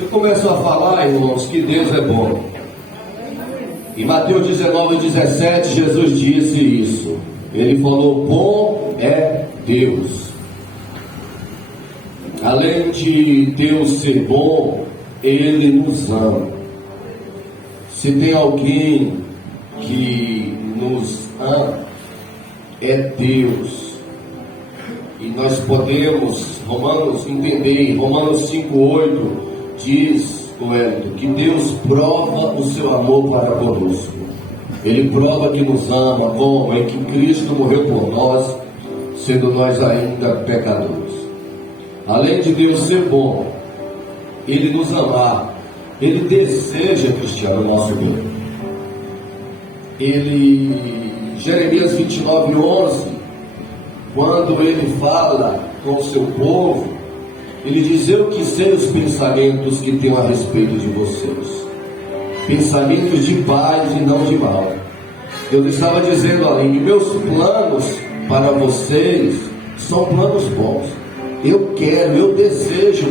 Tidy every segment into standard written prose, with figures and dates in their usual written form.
Eu começo a falar, irmãos, que Deus é bom. Em Mateus 19:17, Jesus disse isso. Ele falou: bom é Deus. Além de Deus ser bom, Ele nos ama. Se tem alguém que nos ama, é Deus. E nós podemos, entender, Romanos 5:8 diz, Wellington, que Deus prova o seu amor para conosco. Ele prova que nos ama, como é que Cristo morreu por nós, sendo nós ainda pecadores. Além de Deus ser bom, Ele nos amar, Ele deseja, Cristiano, o nosso bem. Jeremias 29:11, quando Ele fala com o seu povo, Ele diz: eu que sei os pensamentos que tenho a respeito de vocês, pensamentos de paz e não de mal. Deus estava dizendo ali: meus planos para vocês são planos bons. Eu quero, eu desejo,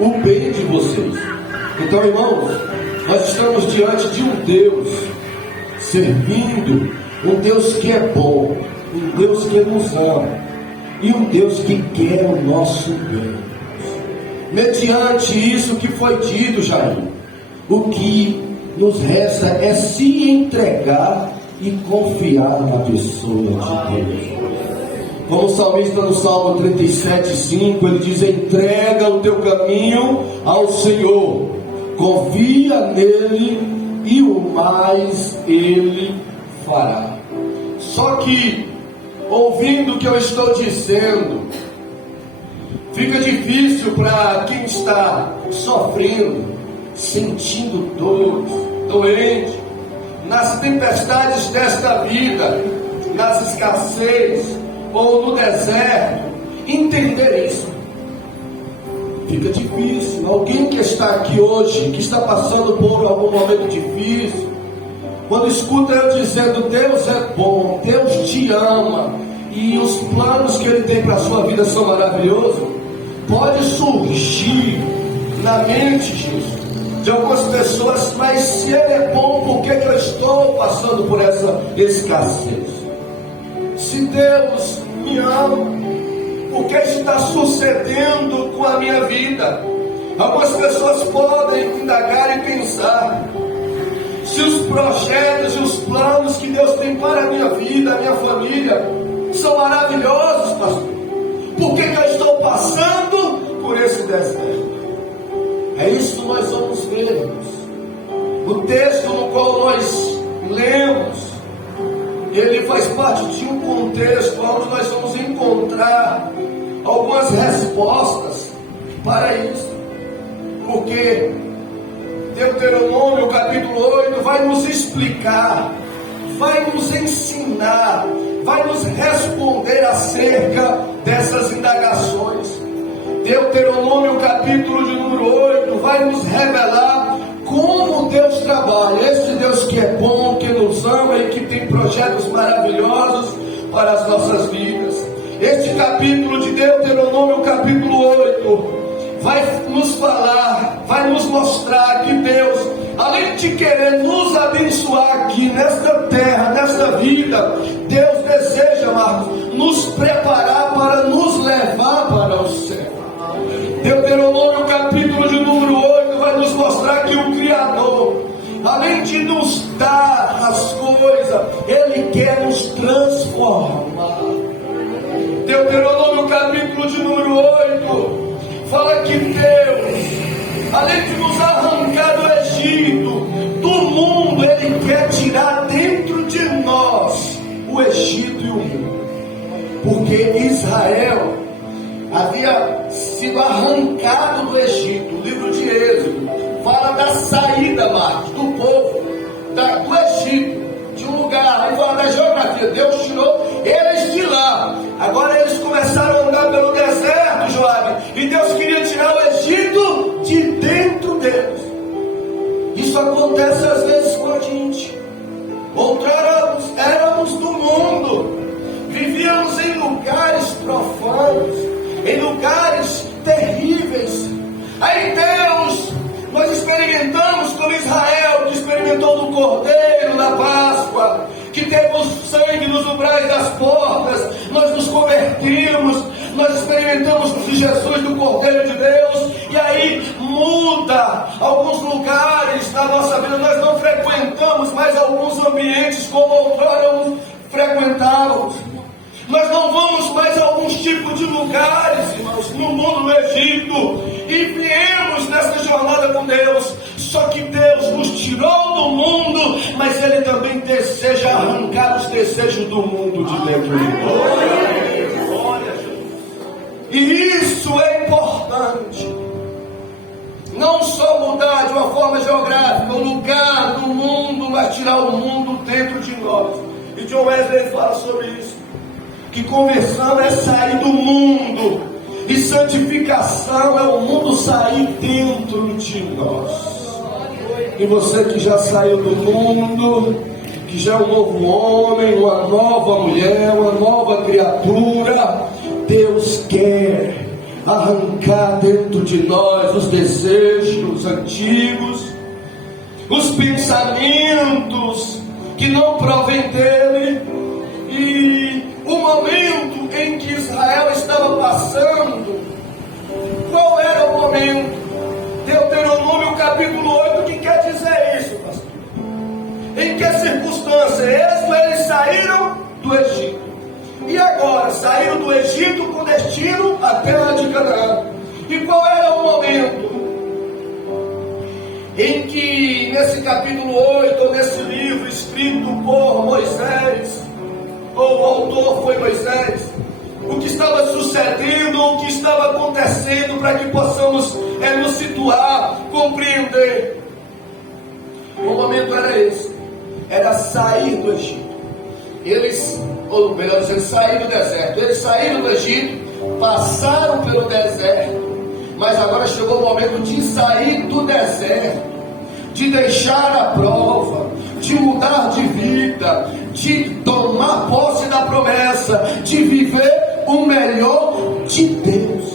o bem de vocês. Então, irmãos, nós estamos diante de um Deus, servindo um Deus que é bom, um Deus que nos ama, e um Deus que quer o nosso bem. Mediante isso que foi dito, Jair, o que nos resta é se entregar e confiar na pessoa de Deus. Como o salmista no Salmo 37:5, ele diz: entrega o teu caminho ao Senhor, confia nele e o mais ele fará. Só que, ouvindo o que eu estou dizendo, fica difícil para quem está sofrendo, sentindo dor, doente, nas tempestades desta vida, nas escassez ou no deserto, entender isso. Fica difícil. Alguém que está aqui hoje, que está passando por algum momento difícil, quando escuta eu dizendo: Deus é bom, Deus te ama, e os planos que Ele tem para a sua vida são maravilhosos, pode surgir na mente de algumas pessoas: mas se Ele é bom, por que eu estou passando por essa escassez? Se Deus me ama, por que está sucedendo com a minha vida? Algumas pessoas podem indagar e pensar: se os projetos e os planos que Deus tem para a minha vida, a minha família, são maravilhosos, pastor, por que eu estou passando por esse deserto? É isso que nós vamos ver, irmãos. O texto no qual nós lemos, ele faz parte de um contexto onde nós vamos encontrar algumas respostas para isso. Porque Deuteronômio capítulo 8 vai nos explicar, vai nos ensinar, vai nos responder acerca dessas indagações. Deuteronômio capítulo de número 8 vai nos revelar como Deus trabalha. Esse Deus que é bom, que nos ama e que tem projetos maravilhosos para as nossas vidas. Este capítulo de Deuteronômio capítulo 8 vai nos falar, vai nos mostrar que Deus, além de querer nos abençoar aqui nesta terra, nesta vida, Deus deseja, Marcos, nos preparar para nos levar para o céu. Deuteronômio capítulo de número 8 vai nos mostrar que o Criador, além de nos dar as coisas, Ele quer nos transformar. Deuteronômio capítulo de número 8 fala que Deus, além de nos arrancar do Egito, do mundo, Ele quer tirar dentro de nós o Egito e o mundo. Porque Israel havia sido arrancado do Egito. O livro de Êxodo fala da saída, Marcos, do povo do Egito, de um lugar, aí fala da geografia. Deus tirou eles de lá. Agora eles começaram a andar pelo deserto, Joabe, e Deus queria tirar o Egito de dentro deles. Isso acontece às vezes com a gente. Outrora éramos do mundo, vivíamos em lugares profanos, em lugares terríveis. Aí Deus, no experimentou do Cordeiro da Páscoa, que teve o sangue nos umbrais das portas, nós nos convertimos, nós experimentamos de Jesus, do Cordeiro de Deus, e aí muda alguns lugares da nossa vida. Nós não frequentamos mais alguns ambientes como outrora frequentávamos. Nós não vamos mais a alguns tipos de lugares, irmãos, no mundo, no Egito, e viemos nessa jornada com Deus. Só que Deus nos tirou do mundo, mas Ele também deseja arrancar os desejos do mundo de dentro de nós. E isso é importante. Não só mudar de uma forma geográfica o lugar do mundo, mas tirar o mundo dentro de nós. E John Wesley fala sobre isso, que conversão é sair do mundo, e santificação é o mundo sair dentro de nós. E você que já saiu do mundo, que já é um novo homem, uma nova mulher, uma nova criatura, Deus quer arrancar dentro de nós os desejos antigos, os pensamentos que não provém dele. E o momento em que Israel estava passando, qual era o momento? Deuteronômio capítulo 8, o que quer dizer isso, pastor? Em que circunstância? Eles saíram do Egito. E agora? Saíram do Egito com destino à terra de Canaã. E qual era o momento? Em que, nesse capítulo 8, nesse livro escrito por Moisés, ou o autor foi Moisés, o que estava sucedendo, o que estava acontecendo, para que possamos nos situar, compreender. O momento era esse, era sair do Egito. Eles, ou melhor dizendo, saíram do deserto. Eles saíram do Egito, passaram pelo deserto, mas agora chegou o momento de sair do deserto, de deixar a prova, de mudar de vida, de tomar posse da promessa, de viver o melhor de Deus.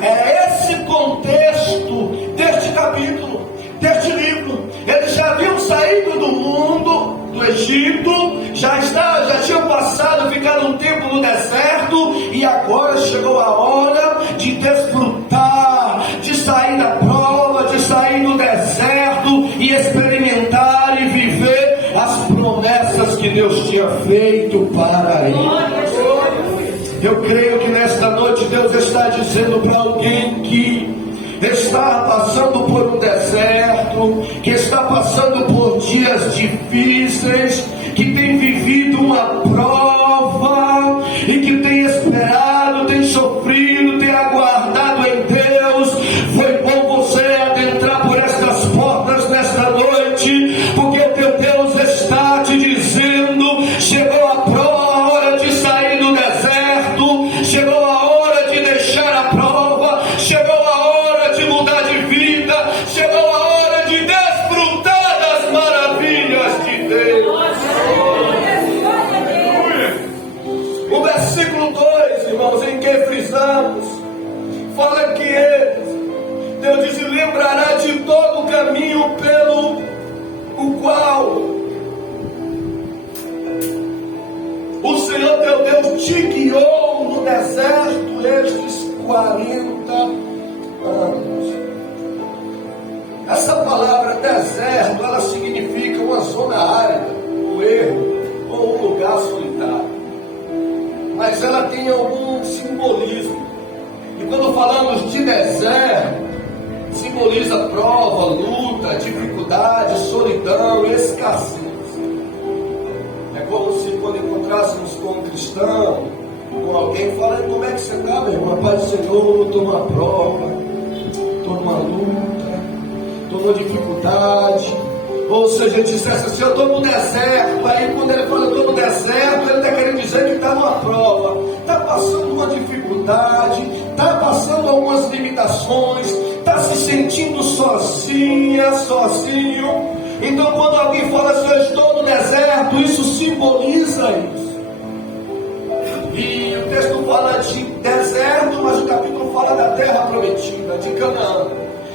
É esse contexto deste capítulo, deste livro. Eles já haviam saído do mundo, do Egito, já tinham passado, ficado um tempo no deserto, e agora chegou a hora de desfrutar, de sair da prova, de sair do deserto e experimentar e viver as promessas que Deus tinha feito para eles. Eu creio que nesta noite Deus está dizendo para alguém que está passando por um deserto, que está passando por dias difíceis, que tem vivido uma prova e que tem esperado, tem sofrido, tem aguardado em Deus. Foi bom você adentrar por estas portas nesta noite, porque o teu Deus está te dizendo: chegou a prova, a hora de sair do deserto, chegou a hora de deixar a prova, chegou a hora de mudar de vida, chegou a hora de desfrutar das maravilhas de Deus. O versículo 2, irmãos, em que frisamos, fala que Deus diz: lembrará de todo o caminho pelo o qual o Senhor teu Deus te guiou no deserto estes 40 anos. Essa palavra deserto, ela significa uma zona árida, um ermo ou um lugar solitário. Mas ela tem algum simbolismo. E quando falamos de deserto, simboliza prova, luta, dificuldade, solidão, escassez. É como se quando encontrássemos com um cristão, com alguém, fala: como é que você está, meu irmão? Pai do Senhor, estou numa prova, estou numa luta, estou numa dificuldade. Ou se a gente dissesse assim: eu estou no deserto, aí quando ele fala estou no deserto, ele está querendo dizer que está numa prova, está passando uma dificuldade, está passando algumas limitações, está se sentindo sozinha, sozinho. Então quando alguém fala assim: eu estou no deserto, isso simboliza isso. E o texto fala de deserto, mas o capítulo fala da terra prometida, de Canaã.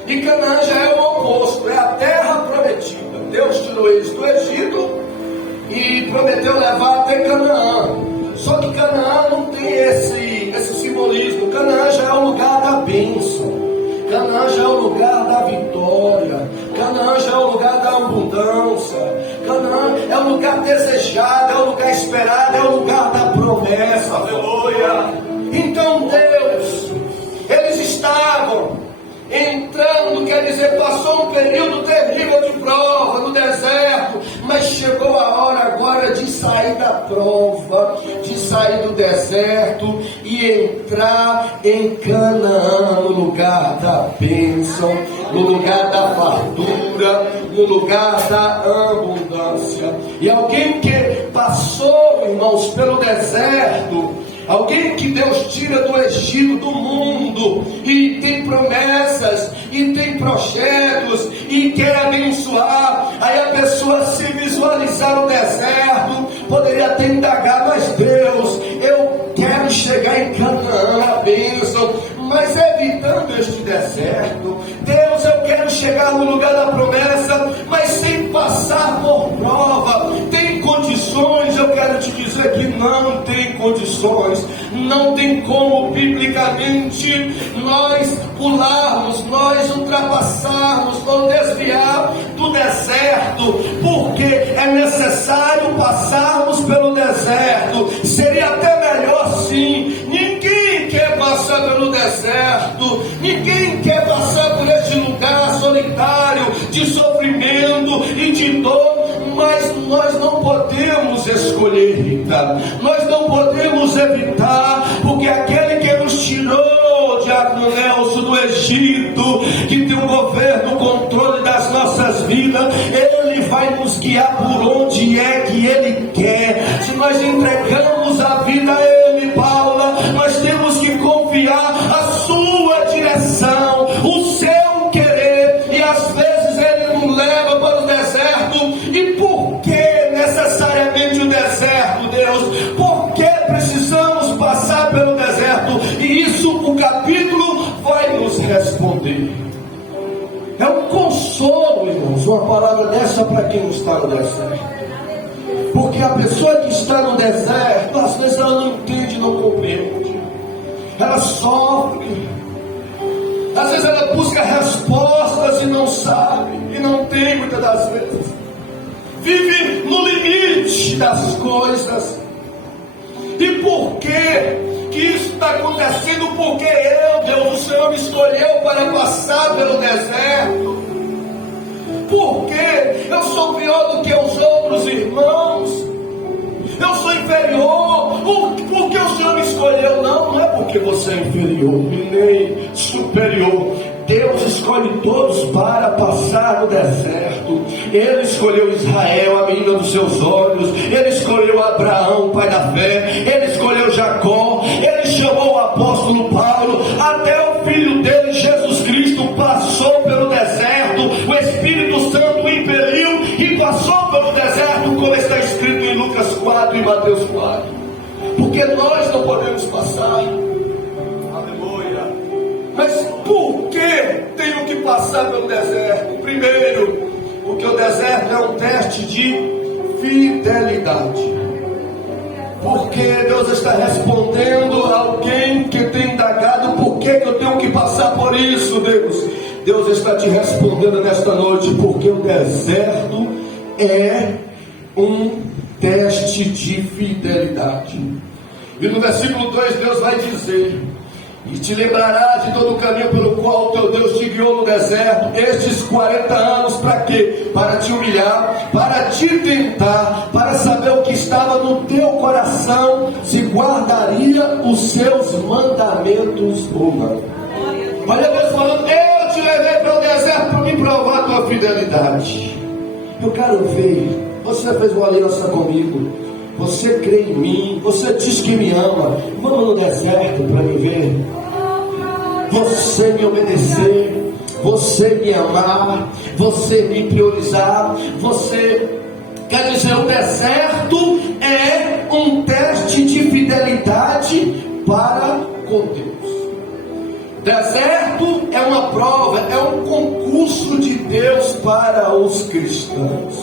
E Canaã já é o oposto, é a terra prometida. Deus te tirou eles do Egito e prometeu levar até Canaã. Só que Canaã não tem esse simbolismo. Canaã já é o lugar da bênção, Canaã já é o lugar da vitória, Canaã já é o lugar da abundância, Canaã é o lugar desejado, é o lugar esperado, é o lugar da promessa. Aleluia! Então Deus, eles estavam entrando, quer dizer, passou um período terrível de prova no deserto, mas chegou a hora agora de sair da prova, de sair do deserto e entrar em Canaã, no lugar da bênção, no lugar da fartura, no lugar da abundância. E alguém que passou, irmãos, pelo deserto, alguém que Deus tira do Egito, do mundo, e tem promessas, e tem projetos, e quer abençoar, aí a pessoa se visualizar no deserto, poderia até indagar, mas Deus, eu quero chegar em Canaã, a bênção, mas evitando este deserto. Deus, eu quero chegar no lugar da promessa, mas sem passar por prova. Tem condições? Eu quero te dizer que não tem condições. Não tem como biblicamente nós pularmos, nós ultrapassarmos ou desviar do deserto, porque é necessário passarmos pelo deserto. Seria até melhor sim. Ninguém quer passar pelo deserto, ninguém quer passar por este lugar solitário de sofrimento e de dor, mas nós não podemos escolher evitar, nós não podemos evitar, porque aquele que nos tirou, Diácono Nelson, do Egito, que tem o governo, o controle das nossas vidas, ele vai nos guiar por onde é que ele quer. Se nós entregamos a vida a ele, Paula, nós temos que confiar a sua direção, o seu querer, e às vezes ele nos leva para o deserto. E por que necessariamente o deserto, Deus? Por que precisamos passar pelo deserto? E isso o capítulo vai nos responder. É um consolo, irmãos, uma palavra dessa para quem está no deserto. Porque a pessoa que está no deserto, às vezes ela não entende, não compreende, ela sofre, às vezes ela busca respostas e não sabe, e não tem muitas das vezes, vive no limite das coisas. E por que isso está acontecendo? Porque Deus, o Senhor me escolheu para passar pelo deserto. Porque eu sou pior do que os outros irmãos, eu sou inferior, porque o Senhor me escolheu. Não é porque você é inferior e nem superior. Deus escolhe todos para passar no deserto. Ele escolheu Israel, a menina dos seus olhos. Ele escolheu Abraão, pai da fé. Ele escolheu Jacó. Ele chamou o apóstolo Paulo. Até o filho dele, Jesus Cristo, passou pelo deserto. O Espírito Santo o impeliu e passou pelo deserto, como está escrito em Lucas 4 e Mateus 4. Porque nós não podemos passar. Aleluia. Mas por que tenho que passar pelo deserto? Primeiro, porque o deserto é um teste de fidelidade. Porque Deus está respondendo a alguém que tem indagado: por que eu tenho que passar por isso, Deus? Deus está te respondendo nesta noite, porque o deserto é um teste de fidelidade. E no versículo 2 Deus vai dizer: e te lembrarás de todo o caminho pelo qual o teu Deus te guiou no deserto estes 40 anos. Para quê? Para te humilhar, para te tentar, para saber o que estava no teu coração, se guardaria os seus mandamentos ou não. Olha Deus falando: eu te levei para o deserto para me provar a tua fidelidade. Eu quero ver, você fez uma aliança comigo, você crê em mim, você diz que me ama. Vamos no deserto para me ver, você me obedecer, você me amar, você me priorizar. Você, quer dizer, o deserto é um teste de fidelidade para com Deus. Deserto é uma prova, é um concurso de Deus para os cristãos.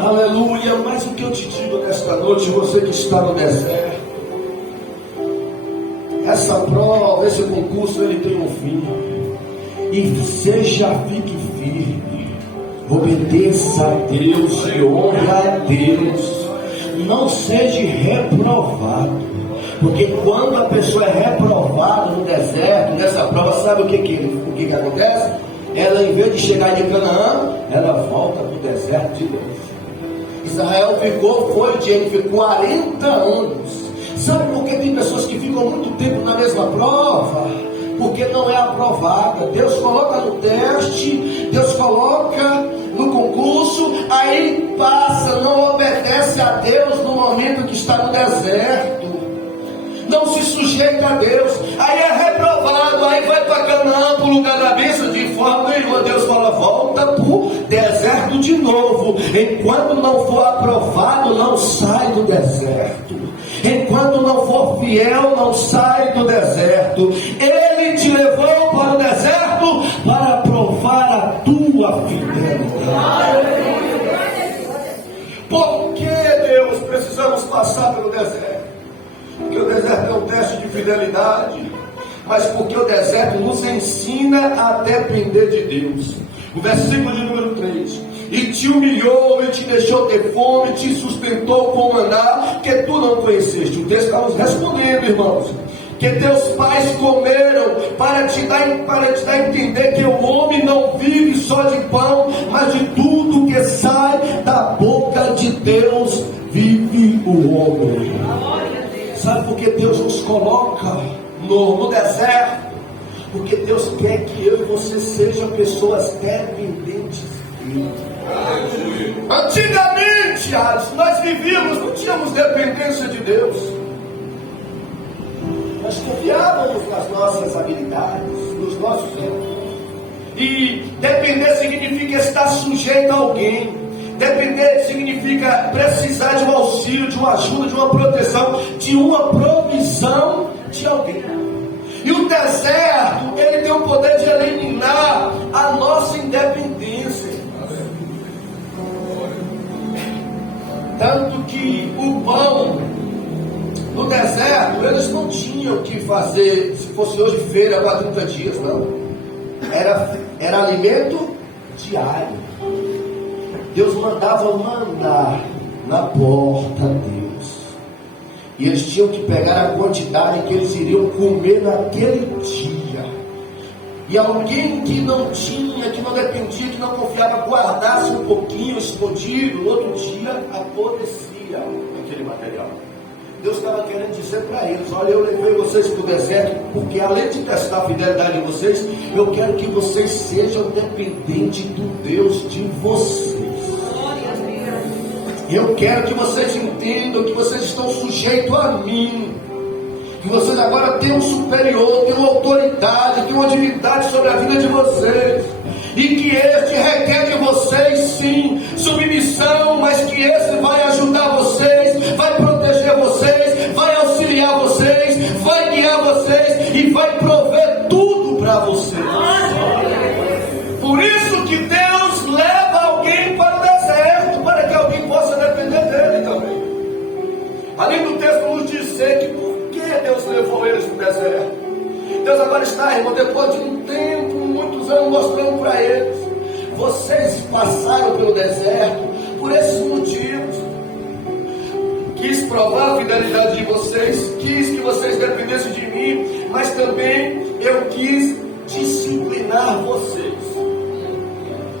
Aleluia. Mas o que eu te digo nesta noite, você que está no deserto, essa prova, esse concurso, ele tem um fim. E fique firme, obedeça a Deus e honre a Deus. Não seja reprovado, porque quando a pessoa é reprovada no deserto, nessa prova, sabe o que acontece? Ela, em vez de chegar de Canaã, ela volta para o deserto de novo. Israel ficou 40 anos. Sabe por que tem pessoas que ficam muito tempo na mesma prova? Porque não é aprovada. Deus coloca no teste, Deus coloca no concurso, aí passa, não obedece a Deus no momento que está no deserto, não se sujeita a Deus, aí é reprovado, aí vai para Canaã, para o lugar da bênção, de forma nenhuma. Deus fala, volta para o deserto de novo. Enquanto não for aprovado, não sai do deserto. Enquanto não for fiel, não sai do deserto. Ele te levou para o deserto para provar a tua fidelidade. Por que, Deus, precisamos passar pelo deserto? Porque o deserto é um teste de fidelidade, mas porque o deserto nos ensina a depender de Deus. O versículo de número 3: e te humilhou, e te deixou ter fome, te sustentou com maná que tu não conheceste. O texto está nos respondendo, irmãos, que teus pais comeram para te dar a entender que o homem não vive só de pão, mas de tudo que sai da boca de Deus vive o homem. Sabe por que Deus nos coloca no deserto? Porque Deus quer que eu e você sejam pessoas dependentes dele. Antigamente, nós vivíamos, não tínhamos dependência de Deus. Nós confiávamos nas nossas habilidades, nos nossos erros. E depender significa estar sujeito a alguém. Depender significa precisar de um auxílio, de uma ajuda, de uma proteção, de uma provisão de alguém. E o deserto, ele tem o poder de eliminar a nossa independência. Tanto que o pão no deserto, eles não tinham que fazer, se fosse hoje feira para 30 dias, não. Era alimento diário. Deus mandava mandar na porta deles. E eles tinham que pegar a quantidade que eles iriam comer naquele dia. E alguém que não tinha, que não dependia, que não confiava, guardasse um pouquinho escondido, no outro dia apodrecia aquele material. Deus estava querendo dizer para eles: olha, eu levei vocês para o deserto, porque além de testar a fidelidade de vocês, eu quero que vocês sejam dependentes do Deus de vocês. Eu quero que vocês entendam que vocês estão sujeitos a mim, que vocês agora têm um superior, têm uma autoridade, têm uma divindade sobre a vida de vocês, e que este requer de vocês sim submissão, mas que esse vai ajudar vocês, vai proteger vocês, vai auxiliar vocês, vai guiar vocês e vai prover tudo para vocês. Por isso que Deus leva alguém para o deserto, para que alguém possa depender dele também. Além do texto nos dizer que por que Deus levou eles para o deserto, Deus agora está, irmão, depois de um tempo, muitos anos, mostrando para eles: vocês passaram pelo deserto por esses motivos. Quis provar a fidelidade de vocês, quis que vocês dependessem de mim, mas também eu quis disciplinar vocês.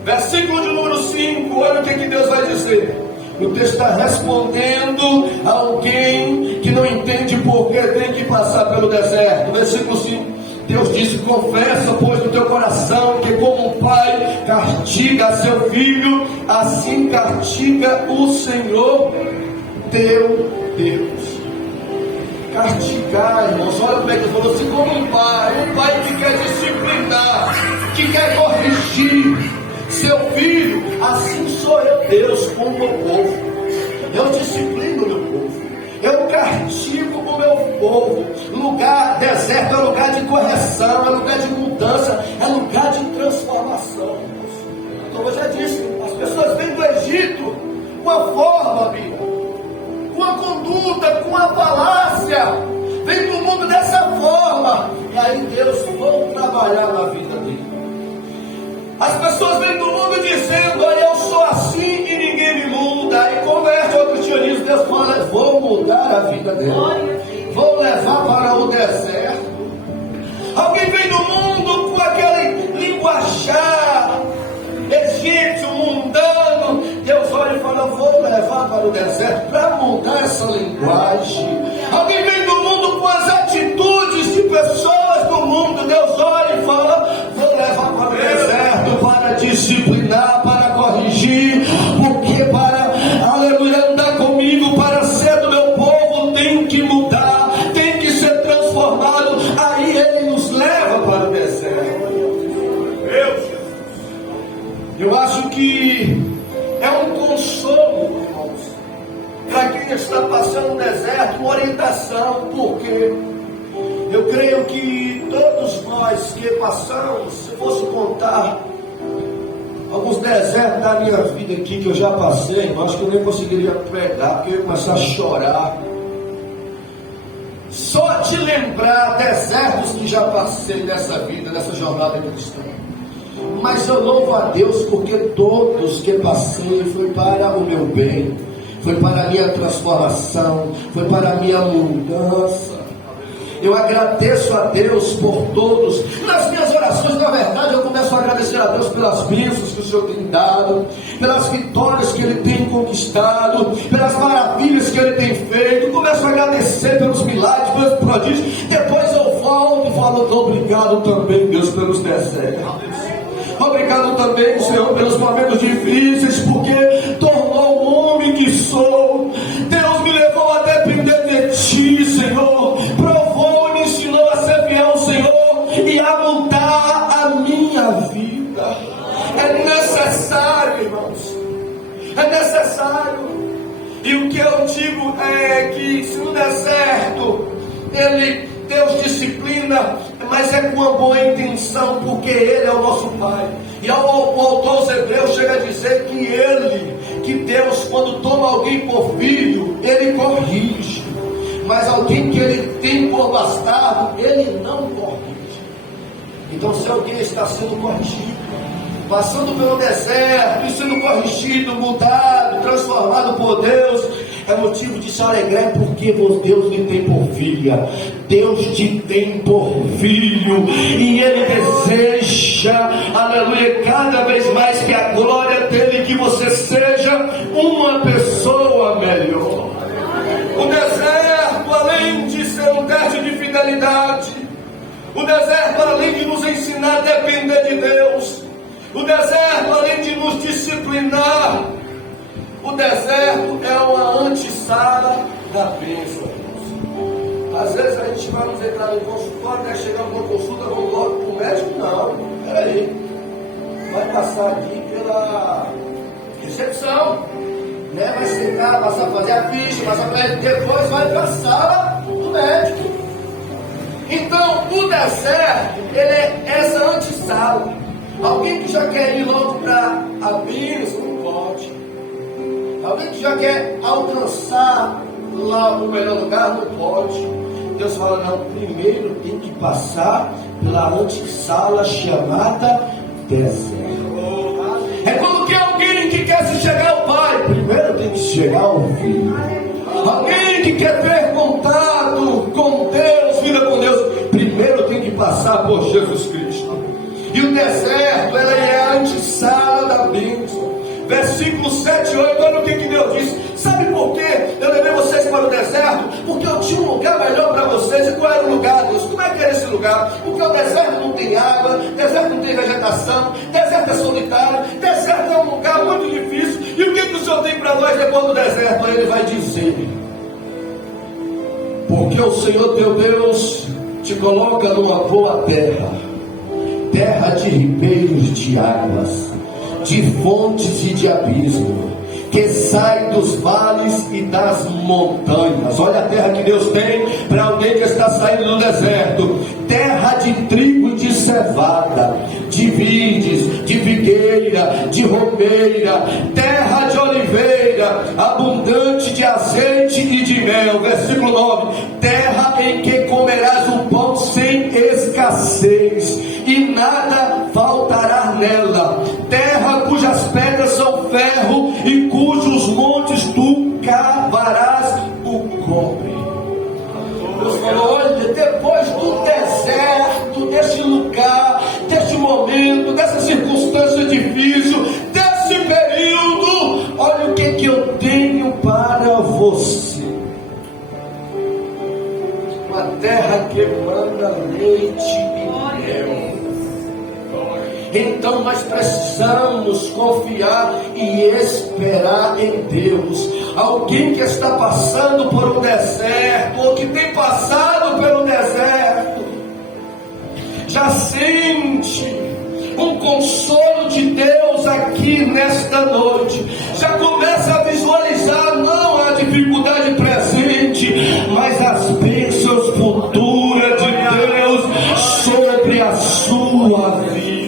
Versículo de número 5, olha o que Deus vai dizer. O texto está respondendo a alguém que não entende por que tem que passar pelo deserto. Versículo 5, Deus disse: confessa, pois, no teu coração que como um pai castiga seu filho, assim castiga o Senhor teu Deus. Castigar, irmãos, olha como é que ele falou assim: como um pai que quer disciplinar, que quer corrigir seu filho, assim sou eu, Deus, com o meu povo. Eu disciplino o meu povo, eu castigo o meu povo. Deserto é lugar de correção, é lugar de mudança, é lugar de transformação. Como eu já disse, as pessoas vêm do Egito, uma forma, Bíblia, com a conduta, com a falácia, vem para o mundo dessa forma, e aí Deus vai trabalhar na vida dele. As pessoas vêm para o mundo dizendo: olha, eu sou assim e ninguém me muda. Aí converte ao cristianismo. Deus fala: vou mudar a vida dele, vou levar para o deserto. Alguém vem do mundo com aquele linguajar egípcio, mundano. Deus olha e fala: vou levar para o deserto para mudar essa linguagem. Alguém vem do mundo com as atitudes de pessoas do mundo. Deus olha e fala: vou levar para o deserto para disciplinar, para corrigir, porque para, aleluia, andar comigo, para ser do meu povo, tem que mudar, tem que ser transformado. Aí Ele nos leva para o deserto. Eu acho que é um consolo, irmãos, para quem está passando no deserto, uma orientação, porque eu creio que todos nós que passamos, se fosse contar alguns desertos da minha vida aqui que eu já passei, eu acho que eu nem conseguiria pregar, porque eu ia começar a chorar. Só de lembrar desertos que já passei nessa vida, nessa jornada cristã. Mas eu louvo a Deus porque todos que passei foi para o meu bem, foi para a minha transformação, foi para a minha mudança. Eu agradeço a Deus por todos. Nas minhas orações, na verdade, eu começo a agradecer a Deus pelas bênçãos que o Senhor tem dado, pelas vitórias que Ele tem conquistado, pelas maravilhas que Ele tem feito. Começo a agradecer pelos milagres, pelos prodígios. Depois eu volto e falo: obrigado também, Deus, pelos desertos. Obrigado também, Senhor, pelos momentos difíceis, porque tornou o homem que sou. Deus me levou a depender de Ti, Senhor. Provou e me ensinou a ser fiel ao Senhor e a mudar a minha vida. É necessário, irmãos. É necessário. E o que eu digo é que se no deserto Deus disciplina, mas é com uma boa intenção, porque Ele é o nosso Pai. E o autor aos Hebreus chega a dizer que Deus, quando toma alguém por filho, Ele corrige. Mas alguém que Ele tem por bastardo, Ele não corrige. Então, se alguém está sendo corrigido, passando pelo deserto, e sendo corrigido, mudado, transformado por Deus, é motivo de se alegrar, porque Deus lhe tem por filha, Deus te tem por filho, e Ele deseja, aleluia, cada vez mais que a glória dEle, que você seja uma pessoa melhor. O deserto, além de ser um teste de fidelidade, o deserto, além de nos ensinar a depender de Deus, o deserto, além de nos disciplinar, o deserto é uma antessala da bênção. Às vezes a gente vai nos entrar no consultório, até chegar numa consulta, vamos logo para o médico. Não, peraí, vai passar aqui pela recepção, né? Vai sentar, passar a fazer a ficha, passar para ele, depois vai para a sala do médico. Então, o deserto, ele é essa antessala. Alguém que já quer ir logo para a bênção, não pode. Alguém que já quer alcançar lá o melhor lugar, não pode. Deus fala: não, primeiro tem que passar pela antessala chamada deserto. É como que alguém que quer se chegar ao Pai, primeiro tem que chegar ao Filho. Alguém que quer ter contato com Deus, vida com Deus, primeiro tem que passar por Jesus Cristo. E o deserto, ela é a antessala da bênção. Versículo 7 e 8, olha o que Deus diz. Sabe por que eu levei vocês para o deserto? Porque eu tinha um lugar melhor para vocês. E qual era o lugar, Deus? Como é que era esse lugar? Porque o deserto não tem água, deserto não tem vegetação, deserto é solitário, deserto é um lugar muito difícil. E o que o Senhor tem para nós depois do deserto? Ele vai dizer: porque o Senhor teu Deus te coloca numa boa terra, terra de ribeiros de águas, de fontes e de abismo, que sai dos vales e das montanhas. Olha a terra que Deus tem para alguém que está saindo do deserto: terra de trigo e de cevada, de vides, de figueira, de romeira, terra de oliveira, abundante de azeite e de mel. Versículo 9: terra em que comerás o pão sem escassez, e nada faltará nela, terra cujas pedras são ferro e cujos montes tu cavarás o cobre. Deus falou: olha, depois do deserto, desse lugar, desse momento, dessa circunstância difícil, desse período, olha o que eu tenho para você: uma terra que emana leite e mel. Então nós precisamos confiar e esperar em Deus. Alguém que está passando por um deserto, ou que tem passado pelo deserto, já sente um consolo de Deus aqui nesta noite. Já começa a visualizar não a dificuldade presente, mas as bênçãos futuras de Deus sobre a sua vida.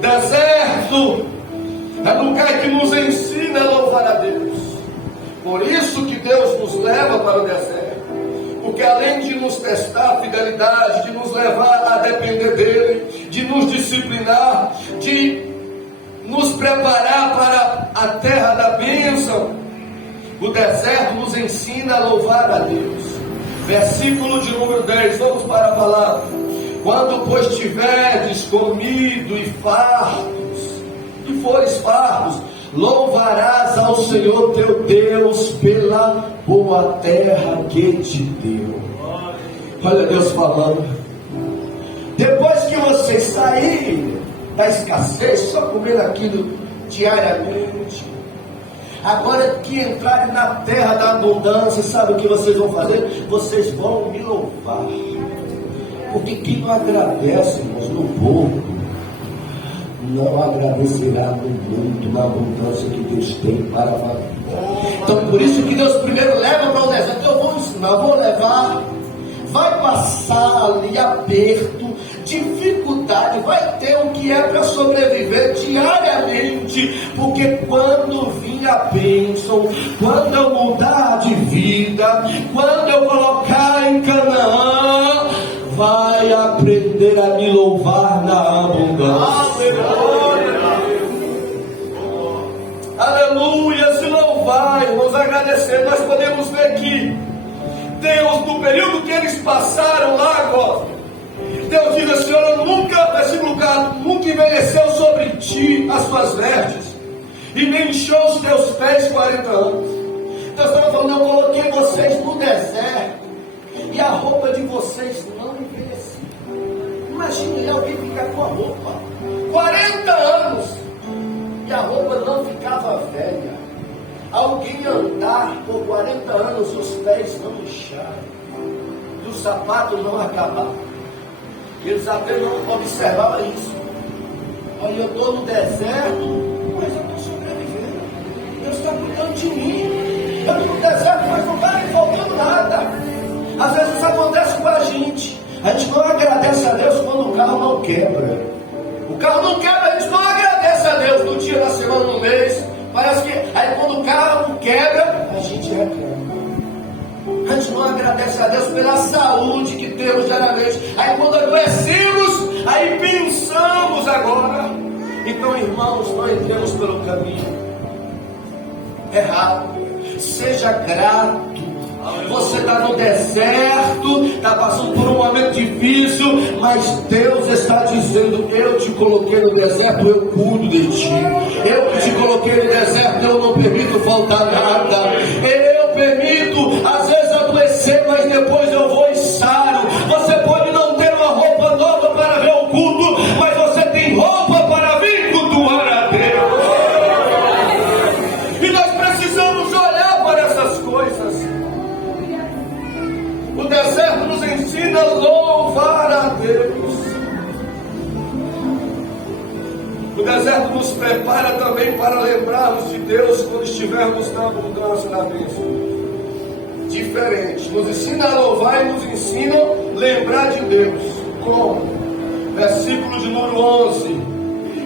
Deserto é lugar que nos ensina a louvar a Deus. Por isso que Deus nos leva para o deserto, porque além de nos testar a fidelidade, de nos levar a depender dele, de nos disciplinar, de nos preparar para a terra da bênção, o deserto nos ensina a louvar a Deus. Versículo de número 10, vamos para a palavra. Quando pois tiverdes comido e fartos, e fores fartos, louvarás ao Senhor teu Deus pela boa terra que te deu. Olha Deus falando: depois que vocês saírem da escassez, só comer aquilo diariamente, agora que entrarem na terra da abundância, sabe o que vocês vão fazer? Vocês vão me louvar. Porque quem não agradece, irmãos, no pouco, não agradecerá no muito, na abundância que Deus tem para a vida. Então por isso que Deus primeiro leva para o deserto. Eu vou ensinar, vou levar. Vai passar ali aperto, dificuldade, vai ter o que é para sobreviver diariamente, porque quando vir a bênção, quando eu mudar de vida, quando eu colocar em Canaã, vai aprender a me louvar na abundância. Aleluia, se louvar, irmãos, agradecer. Nós podemos ver que Deus, no período que eles passaram lá agora, Deus diz assim: olha, nunca, versículo 4, nunca envelheceu sobre ti as tuas vestes, e nem inchou os teus pés 40 anos. Deus estava falando: eu coloquei vocês no deserto, e a roupa de vocês não envelheceu. Imagina alguém ficar com a roupa 40 anos, e a roupa não ficava velha. Alguém andar por 40 anos, os pés não incharam, e os sapatos não acabaram. Eles apenas observavam isso. Olha, eu estou no deserto, mas eu estou sobrevivendo. Deus está cuidando de mim. Eu estou no deserto, mas não está me faltando nada. Às vezes isso acontece com a gente. A gente não agradece a Deus quando o carro não quebra. O carro não quebra, a gente não agradece a Deus no dia, na semana, no mês. Parece que aí quando o carro quebra, a gente reclama. A gente não agradece a Deus pela saúde que temos diariamente. Aí quando adoecemos, aí pensamos agora. Então, irmãos, não entremos pelo caminho errado. Seja grato. Você está no deserto, está passando por um momento difícil, mas Deus está dizendo: eu te coloquei no deserto, eu cuido de ti. Eu que te coloquei no deserto, eu não permito faltar nada. Eu permito, às vezes, adoecer, mas depois eu vou e saro. Você pode não ter uma roupa nova para ver o culto, mas você tem roupa para vir cultuar a Deus. E nós precisamos olhar para essas coisas. O deserto nos ensina a louvar a Deus. O deserto deserto nos prepara também para lembrarmos de Deus quando estivermos na abundância da bênção. Diferente, nos ensina a louvar e nos ensina a lembrar de Deus. Como? Versículo de número 11.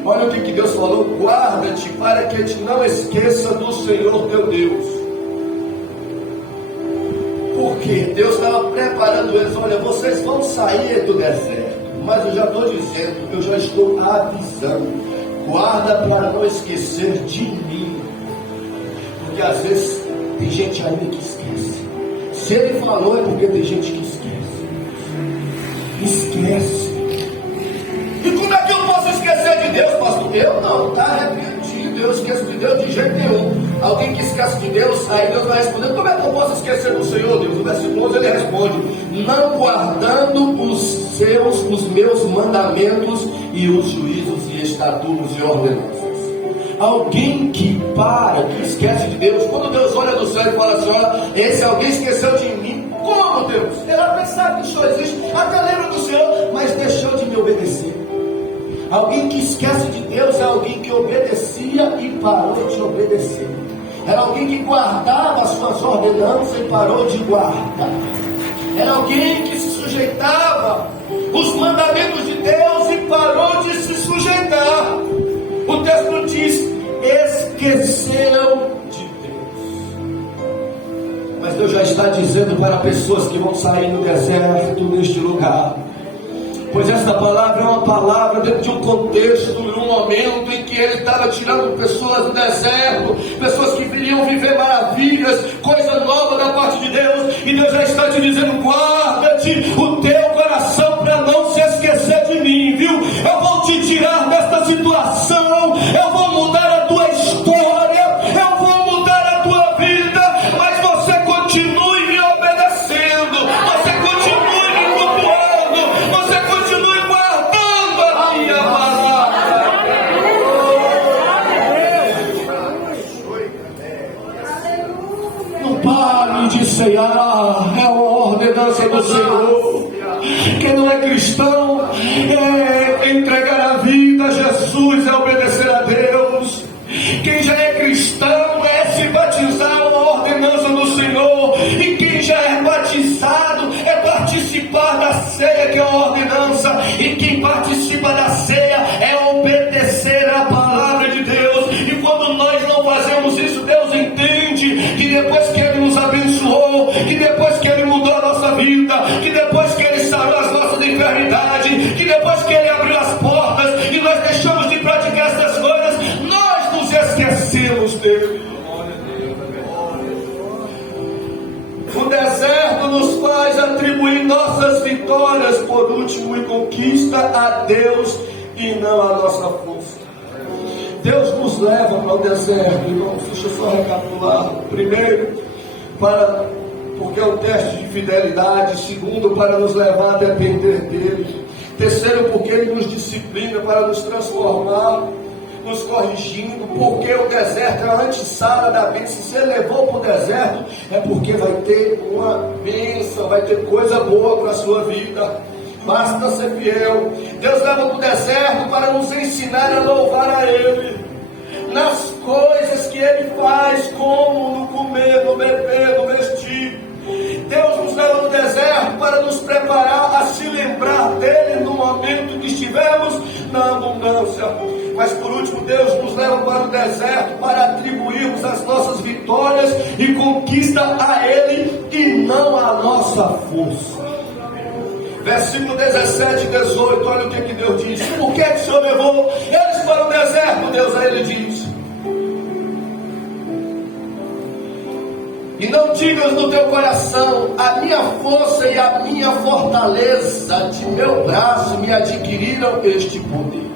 Olha o que Deus falou: guarda-te para que te não esqueça do Senhor teu Deus. Porque Deus estava preparando eles. Olha, vocês vão sair do deserto, mas eu já estou dizendo, eu já estou avisando, guarda para não esquecer de mim. Porque às vezes tem gente ainda que esquece. Se ele falou é porque tem gente que esquece. E como é que eu posso esquecer de Deus, pastor? Eu não, está arrependido, eu esqueço de Deus de jeito nenhum. Alguém que esquece de Deus, aí Deus vai responder: como é que eu posso esquecer do Senhor, Deus? No versículo 11 ele responde: não guardando os meus mandamentos e os juízos e estatutos e ordenanças. Alguém que esquece de Deus, quando Deus olha do céu e fala assim: olha, esse alguém esqueceu de mim. Como, Deus? Ele vai pensar que o Senhor existe, até lembra do Senhor, mas deixou de me obedecer. Alguém que esquece de Deus é alguém que obedecia e parou de obedecer. Era alguém que guardava as suas ordenanças e parou de guardar. Era alguém que se sujeitava os mandamentos de Deus e parou de se sujeitar. O texto diz: esqueceu de Deus. Mas Deus já está dizendo para pessoas que vão sair no deserto, neste lugar, pois essa palavra é uma palavra dentro de um contexto, num momento em que ele estava tirando pessoas do deserto, pessoas que viriam viver maravilhas, coisa nova da parte de Deus, e Deus já está te dizendo: guarda-te o teu coração para não se esquecer de mim, viu? Eu vou te tirar desta situação, eu vou mudar a tua história, eu vou mudar a tua vida, mas você continue me obedecendo, você continue me cultuando, você continue guardando a minha palavra. Não pare de ceiar, é a ordenança do Senhor. Quem não é cristão é entregar a vida a Jesus, é obedecer a Deus. Quem já é cristão é se batizar, uma ordenança do Senhor. E quem já é batizado é participar da ceia, que é a ordenança. E quem participa da ceia é obedecer a palavra de Deus. E quando nós não fazemos isso, Deus entende que depois que Ele nos abençoou, que depois que Ele mudou a nossa vida, que depois que Ele sarou as nossas enfermidades, que depois que Ele abriu as portas e nós deixamos de praticar essas coisas, nós nos esquecemos dele. O deserto nos faz atribuir nossas vitórias, por último, e conquista a Deus e não a nossa força. Deus nos leva para o deserto, irmãos. Deixa eu só recapitular. Primeiro, porque é um teste de fidelidade. Segundo, para nos levar a depender dele. Terceiro, porque ele nos disciplina para nos transformar, nos corrigindo. Porque o deserto é a antessala da bênção. Se ele levou para o deserto, é porque vai ter uma bênção, vai ter coisa boa para a sua vida. Basta ser fiel. Deus leva para o deserto para nos ensinar a louvar a Ele nas coisas que Ele faz, como no comer, no beber, no vestir. Deus nos leva no deserto para nos preparar a se lembrar dele no momento que estivermos na abundância. Mas por último, Deus nos leva para o deserto para atribuirmos as nossas vitórias e conquista a Ele e não a nossa força. Versículo 17 e 18, olha o que Deus diz. Por que o Senhor levou eles para o deserto? Deus a ele diz: e não digas no teu coração: a minha força e a minha fortaleza de meu braço me adquiriram este poder.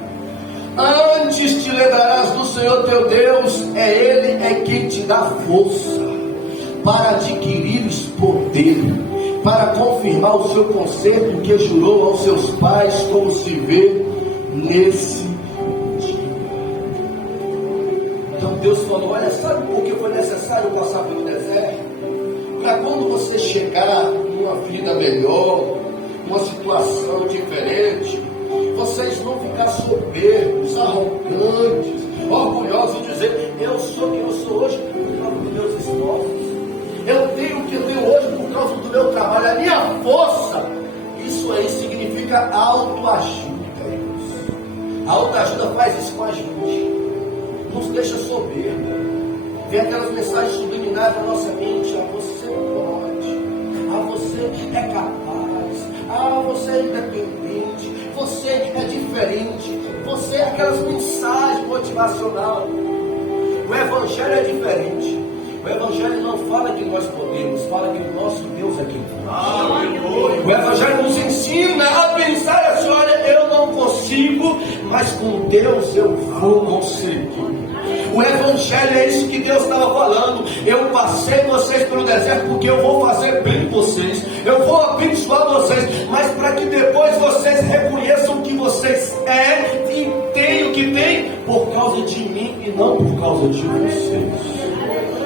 Antes te lembrarás do Senhor teu Deus, Ele é quem te dá força para adquirires poder, para confirmar o seu conserto que jurou aos seus pais, como se vê nesse dia. Então Deus falou: olha, sabe por que foi necessário passar pelo deserto? Para quando você chegar numa vida melhor, numa situação diferente, vocês não não ficar soberbos, arrogantes, orgulhosos e dizer: eu sou quem eu sou hoje por causa dos meus esforços. Eu tenho o que eu tenho hoje por causa do meu trabalho, a minha força. Isso aí significa autoajuda, irmãos. A autoajuda faz isso com a gente, nos deixa soberbo. Vem aquelas mensagens subliminares na nossa mente: ah, você pode, ah, você é capaz, ah, você é independente, você é diferente, você é aquelas mensagens motivacionais. O Evangelho é diferente. O Evangelho não fala que nós podemos, fala que o nosso Deus é quem pode. O Evangelho nos ensina a pensar assim: olha, eu não consigo, mas com Deus eu vou conseguir. O Evangelho é isso que Deus estava falando. Eu passei vocês pelo deserto porque eu vou fazer bem vocês, eu vou abençoar vocês, mas para que depois vocês reconheçam o que vocês e têm o que têm por causa de mim e não por causa de vocês.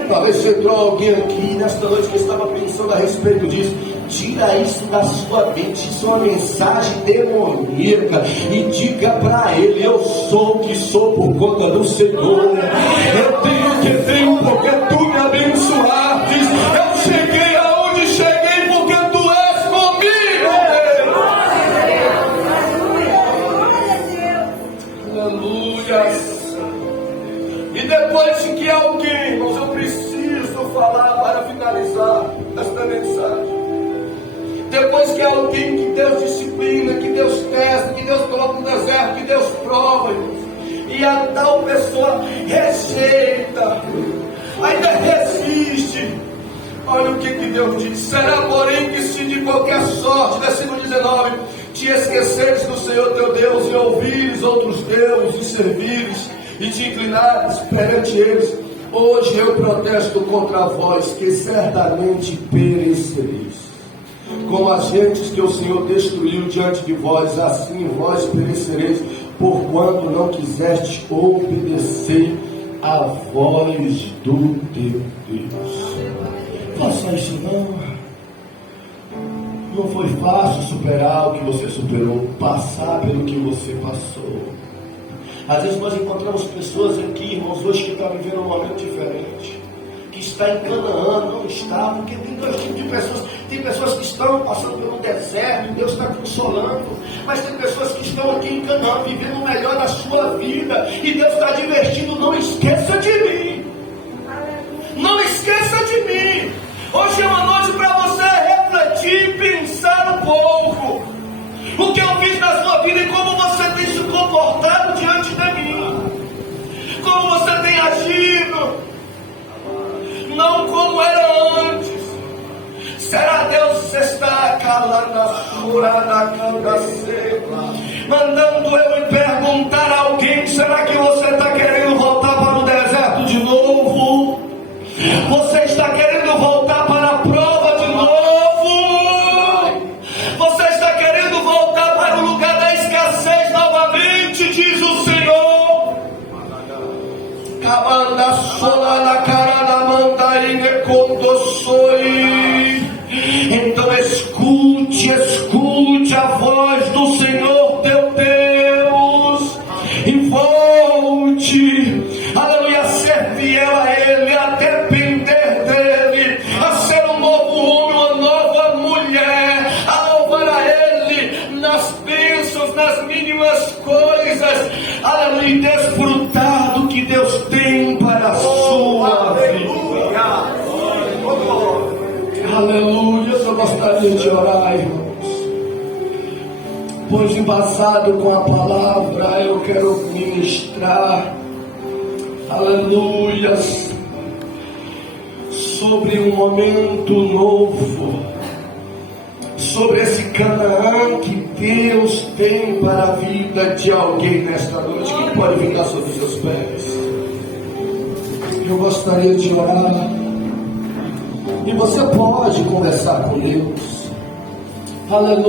Talvez você entrou alguém aqui nesta noite que estava pensando a respeito disso. Tira isso da sua mente. Isso é uma mensagem demoníaca. E diga para ele: eu sou o que sou por conta do Senhor. Eu tenho o que tenho porque tu me abençoaste. Eu cheguei aonde cheguei porque tu és comigo. Aleluia. E depois de que alguém, irmãos, eu preciso falar para finalizar esta mensagem. Depois que alguém que Deus disciplina, que Deus testa, que Deus coloca no deserto, que Deus prova, irmãos, e a tal pessoa rejeita, ainda resiste. Olha o que Deus diz: será porém que se de qualquer sorte, versículo 19, te esqueceres do Senhor teu Deus e ouvires outros deuses e servires e te inclinares perante eles, hoje eu protesto contra vós, que certamente perecereis. Como as gentes que o Senhor destruiu diante de vós, assim vós perecereis, porquanto não quiseste obedecer à voz do teu Deus. Faça isso não. Não foi fácil superar o que você superou, passar pelo que você passou. Às vezes nós encontramos pessoas aqui, irmãos, hoje que estão vivendo um momento diferente, que está em Canaã, não está, porque tem dois tipos de pessoas. Tem pessoas que estão passando pelo deserto, Deus está consolando, mas tem pessoas que estão aqui em Canaã, vivendo o melhor da sua vida, e Deus está divertindo: não esqueça de mim, não esqueça de mim. Hoje é uma noite para você refletir e pensar um pouco o que eu fiz na sua vida e como você tem se comportado diante de mim, como você tem agido, não como era antes. Será Deus está calando a chura na canga seca, mandando eu me perguntar a alguém: será que você está querendo voltar para o deserto de novo? Você está querendo voltar para a prova de novo? Você está querendo voltar para o lugar da escassez novamente, diz o Senhor. Cabanda sola na cara da mandarina quando soi. Então escute a voz do Senhor teu Deus e volte, aleluia, a ser fiel a Ele, a depender dEle, a ser um novo homem, uma nova mulher, a louvar a Ele nas bênçãos, nas mínimas coisas, aleluia, e desfrutar do que Deus tem para a sua vida. Aleluia, eu gostaria de orar, irmãos, pois embasado com a palavra eu quero ministrar, aleluia, sobre um momento novo, sobre esse Canaã que Deus tem para a vida de alguém nesta noite. Quem pode ficar sobre os seus pés? Eu gostaria de orar. E você pode conversar com Deus. Aleluia.